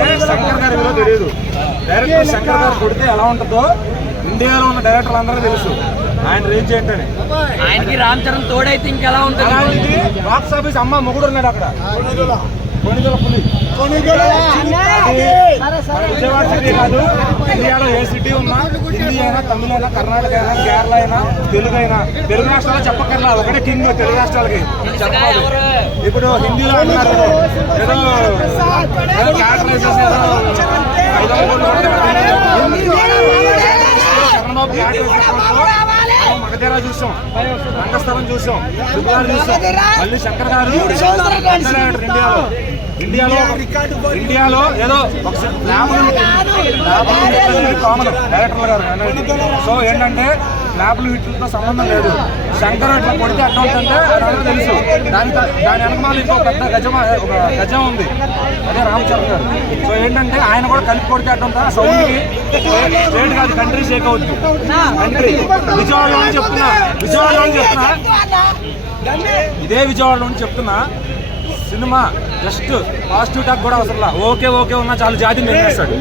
ఏంటంటే శంకర్ గారి విలువ తెలియదు. డైరెక్టర్ శంకర్ గారు కొడితే ఎలా ఉంటుందో ఇండియాలో ఉన్న డైరెక్టర్లు అందరూ తెలుసు ఆయన రేంజ్ ఏంటని. ఆయనకి రామ్ చరణ్ తోడైతే ఇంకెలా ఉంటుంది. అలాంటిది బాక్స్ ఆఫీస్ అమ్మ మొగుడు ఉన్నాడు అక్కడ, కొనిదల పులి. విజయవాడ సిటీ కాదు, ఇండియాలో ఏ సిటీ ఉన్నా, హిందీ అయినా, తమిళ అయినా, కర్ణాటక అయినా, కేరళ అయినా, తెలుగు అయినా, తెలుగు రాష్ట్రాల్లో చెప్పక్కర్లా, ఒకటే కింగ్ తెలుగు రాష్ట్రాలకి చెప్పాలి. ఇప్పుడు హిందీలో అంటారు ఏదో క్యారెక్టర్ వేసేసి ఏదో 500 కోట్లు చంద్రబాబు క్యారెక్టర్ వేసేటప్పుడు మగధీరా చూసాం, రంగస్థలం చూసాం, త్రిపురాలు చూసాం. మళ్ళీ శంకర్ గారు ఇండియాలో ఏదో ఒక కామన్ డైరెక్టర్ గారు. సో ఏంటంటే ల్యాబ్లు వీటితో సంబంధం లేదు. శంకర్ ఇట్లా కొడితే అట్లా ఉంటుంటే అదంతా తెలుసు. దాని వెనకమాల ఇంకో పెద్ద గజం ఉంది, అదే రామ్ చరణ్ గారు. సో ఏంటంటే ఆయన కూడా కలిపి కొడితే అట్లా ఉంటుంది. సౌండ్కి స్టేట్ కాదు, కంట్రీ షేక్ అవుద్ది. కంట్రీ విజయవాడలో చెప్తున్నా, ఇదే విజయవాడలో చెప్తున్నా, సినిమా జస్ట్ పాజిటివ్ టాక్ కూడా అవసరం. ఓకే ఉన్నా చాలు, జాతి నిర్ణయిస్తాడు.